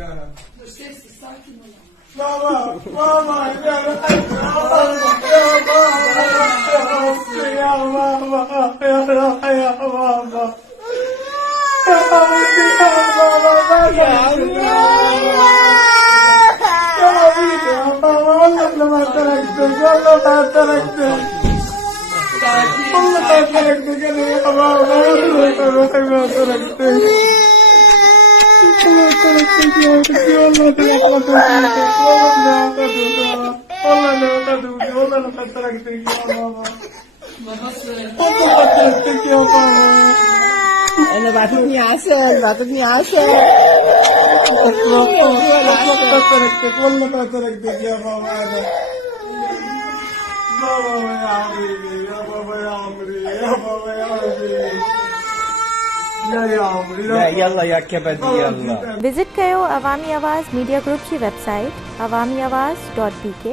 Dur sessiz sakin ol. Baba, baba, ya baba, ya baba. أنا بعتتني عسل بعتتني عسل والله تركتك يا بابا أنا بابا يا حبيبي يا بابا يا عمري يا بابا يا حبيبي لا يا عمري لا يلا يا كبدي يلا विजिट कयो अवामी आवाज़ media group की website awamiawaz.pk